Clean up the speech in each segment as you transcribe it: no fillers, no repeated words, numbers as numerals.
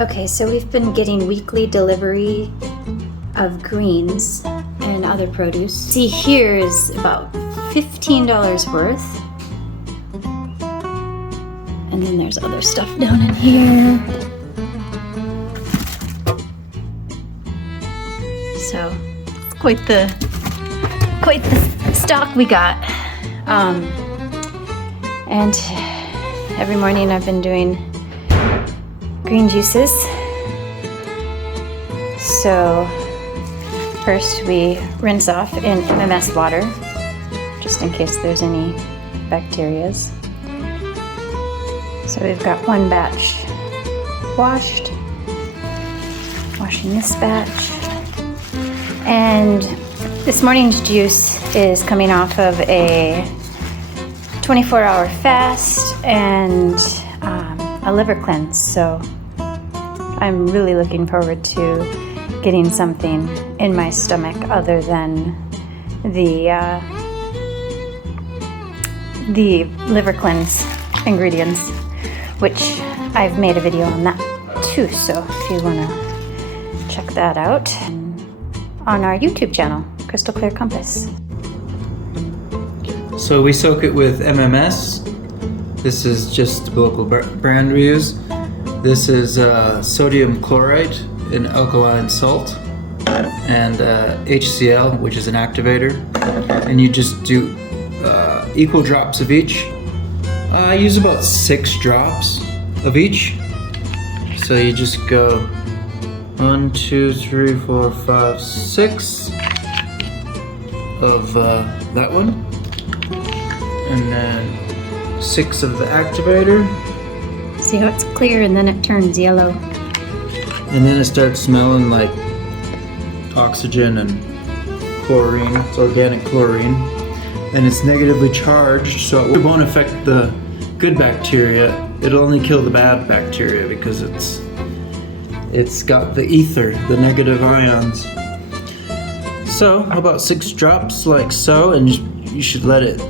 Okay, so we've been getting weekly delivery of greens and other produce. See, here is about $15 worth. And then there's other stuff down in here. So it's quite the stock we got. And every morning I've been doing green juices. So first we rinse off in MMS water, just in case there's any bacterias. So we've got one batch washed, washing this batch. And this morning's juice is coming off of a 24-hour fast and a liver cleanse. So I'm really looking forward to getting something in my stomach other than the liver cleanse ingredients, which I've made a video on that too. So if you want to check that out on our YouTube channel, Crystal Clear Compass. So we soak it with MMS. This is just the local brand we use. This is sodium chloride, an alkaline salt, and HCl, which is an activator. And you just do equal drops of each. I use about 6 drops of each. So you just go 1, 2, 3, 4, 5, 6 of that one. And then 6 of the activator. See how it's clear and then it turns yellow. And then it starts smelling like oxygen and chlorine. It's organic chlorine. And it's negatively charged, so it won't affect the good bacteria. It'll only kill the bad bacteria because it's got the ether, the negative ions. So about 6 drops like so, and you should let it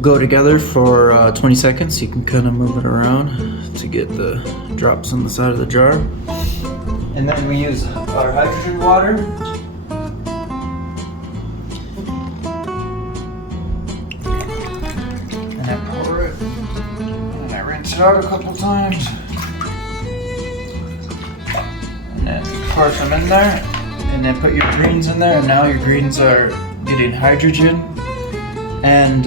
go together for 20 seconds. You can kind of move it around to get the drops on the side of the jar. And then we use our hydrogen water. And I pour it, and I rinse it out a couple times. And then pour some in there, and then put your greens in there, and now your greens are getting hydrogen and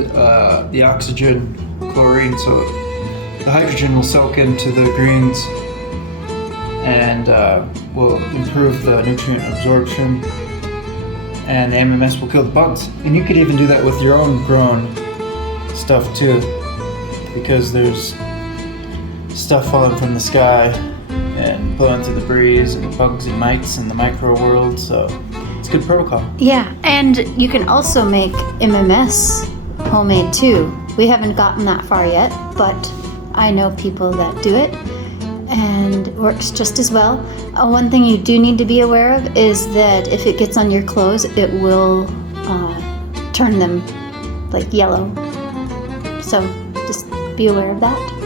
the oxygen chlorine, so the hydrogen will soak into the greens and will improve the nutrient absorption, and the MMS will kill the bugs. And you could even do that with your own grown stuff too, because there's stuff falling from the sky and blowing through the breeze, and bugs and mites in the micro world, so it's good protocol. Yeah, and you can also make MMS homemade too. We haven't gotten that far yet, but I know people that do it and it works just as well. One thing you do need to be aware of is that if it gets on your clothes, it will turn them like yellow. So just be aware of that.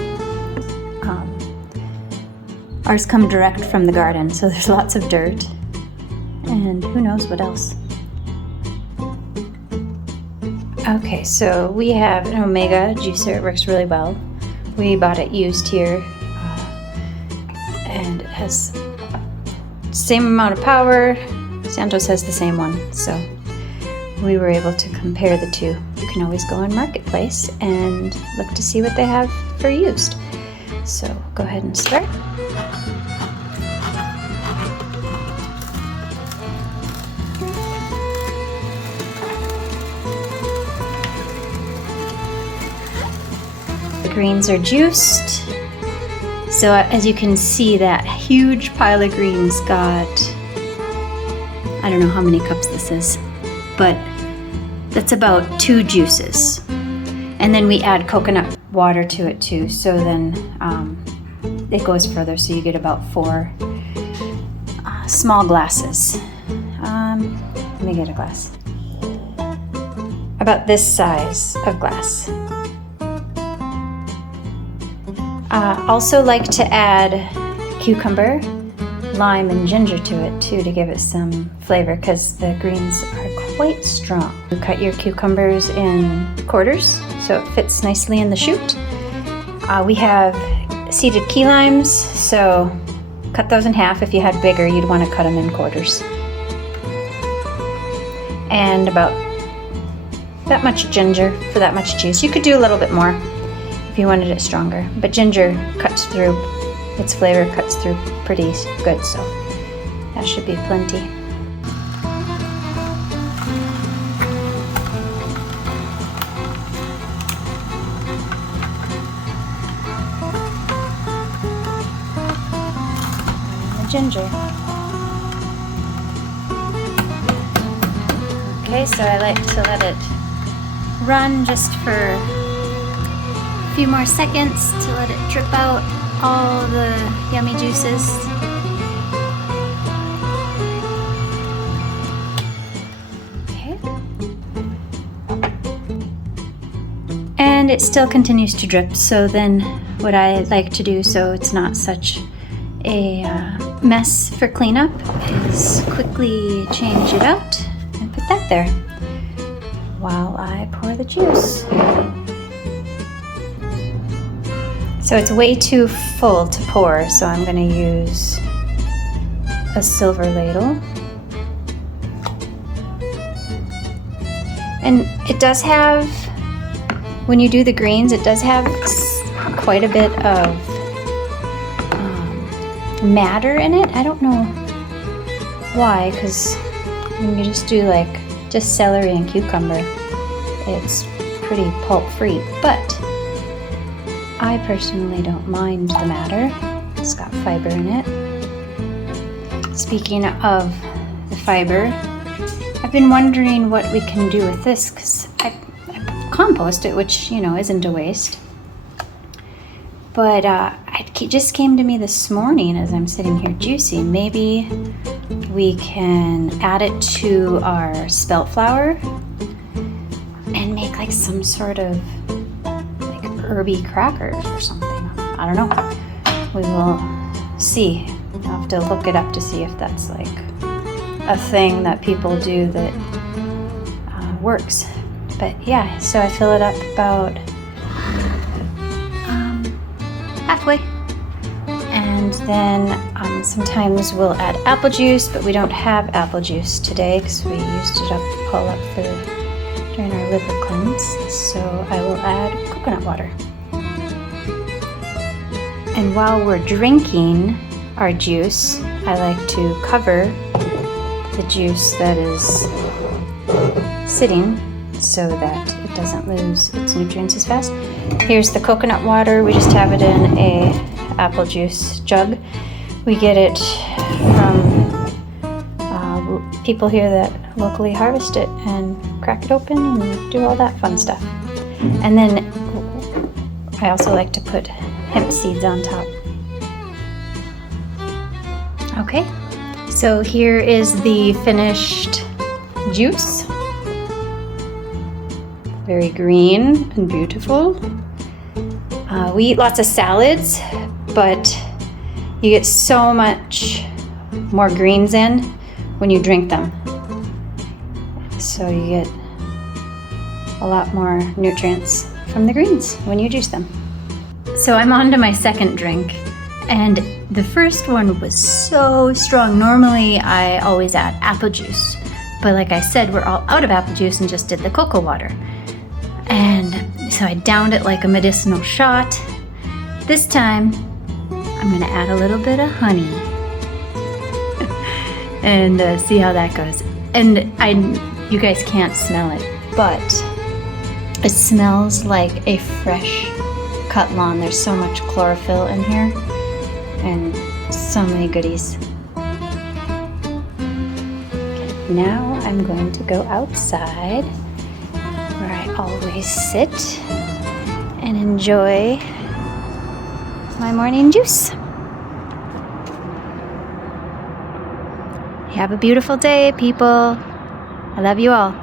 Ours come direct from the garden, so there's lots of dirt. And who knows what else. Okay, so we have an Omega juicer. It works really well. We bought it used here, and it has the same amount of power. Santos has the same one, so we were able to compare the two. You can always go on Marketplace and look to see what they have for used. So go ahead and start. Greens are juiced. So as you can see, that huge pile of greens got, I don't know how many cups this is, but that's about 2 juices. And then we add coconut water to it too, so then it goes further, so you get about 4 small glasses. Let me get a glass. About this size of glass. Also like to add cucumber, lime, and ginger to it too to give it some flavor because the greens are quite strong. You cut your cucumbers in quarters so it fits nicely in the shoot. We have seeded key limes, so cut those in half. If you had bigger, you'd want to cut them in quarters. And about that much ginger for that much juice. You could do a little bit more if you wanted it stronger, but ginger cuts through, its flavor cuts through pretty good, so that should be plenty. And the ginger. Okay, so I like to let it run just for a few more seconds to let it drip out all the yummy juices. Okay. And it still continues to drip, so then what I like to do so it's not such a mess for cleanup is quickly change it out and put that there while I pour the juice. So it's way too full to pour, so I'm going to use a silver ladle. And it does have, when you do the greens, it does have quite a bit of matter in it. I don't know why, because when you just do like just celery and cucumber, it's pretty pulp free, but I personally don't mind the matter. It's got fiber in it. Speaking of the fiber, I've been wondering what we can do with this because I compost it, which, you know, isn't a waste. But it just came to me this morning as I'm sitting here juicing. Maybe we can add it to our spelt flour and make like some sort of like herby crackers or something. I don't know. We will see. I'll have to look it up to see if that's like a thing that people do that works. But yeah, so I fill it up about halfway. And then sometimes we'll add apple juice, but we don't have apple juice today because we used it all up during our liver cleanse. So I will add coconut water. And while we're drinking our juice, I like to cover the juice that is sitting so that it doesn't lose its nutrients as fast. Here's the coconut water. We just have it in a apple juice jug. We get it from people here that locally harvest it and crack it open and do all that fun stuff. And then I also like to put hemp seeds on top. Okay, so here is the finished juice. Very green and beautiful. We eat lots of salads, but you get so much more greens in when you drink them. So you get a lot more nutrients from the greens when you juice them. So I'm on to my second drink, and the first one was so strong. Normally I always add apple juice, but like I said, we're all out of apple juice and just did the cocoa water. And so I downed it like a medicinal shot. This time, I'm gonna add a little bit of honey and see how that goes. And you guys can't smell it, but it smells like a fresh cut lawn. There's so much chlorophyll in here and so many goodies. Okay, now I'm going to go outside where I always sit and enjoy my morning juice. Have a beautiful day, people. I love you all.